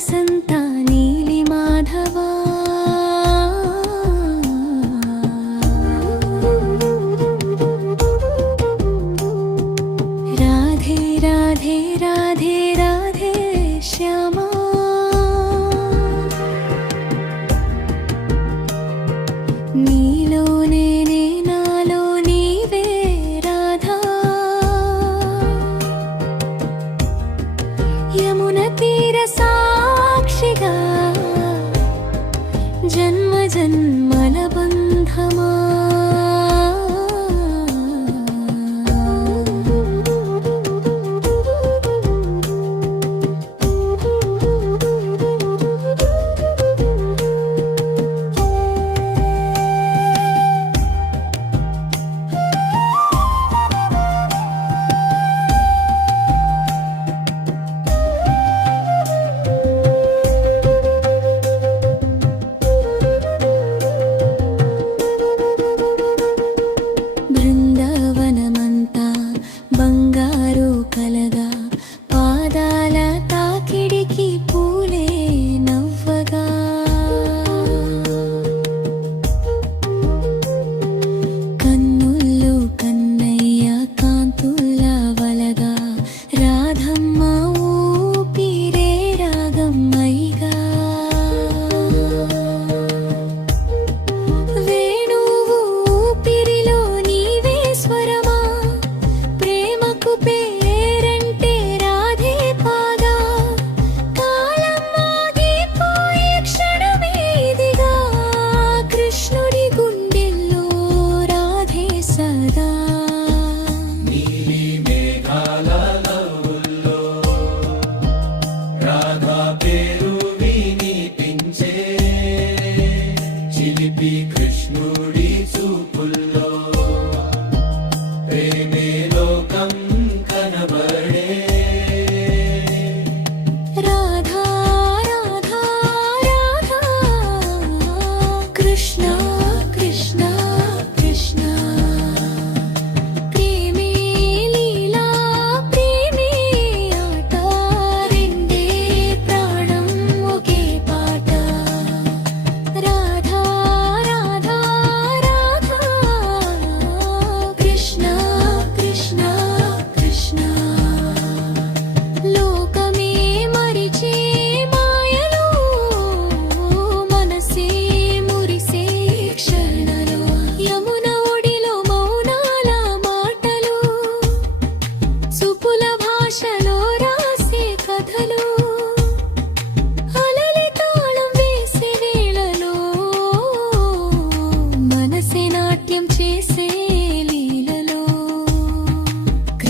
వసంత నీలి మాధవా. రాధే రాధే రాధే రాధే శ్యామా. నీ chân I'm not Radha.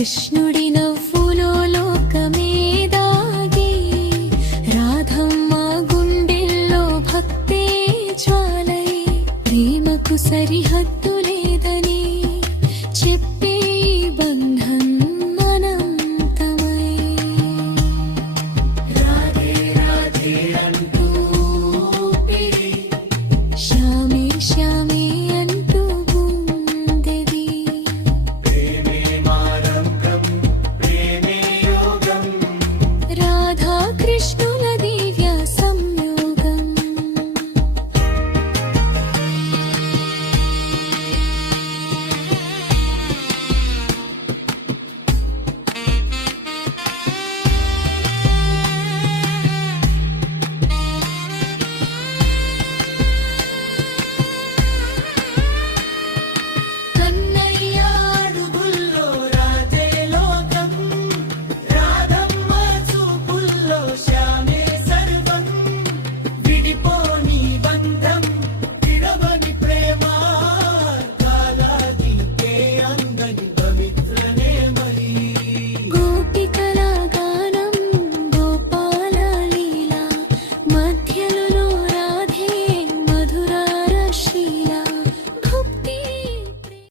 కృష్ణుడి నవ్వులో లోకమే దాగి రాధమ్మ గుండెల్లో భక్తే చాలై ప్రేమకు సరిహద్దులే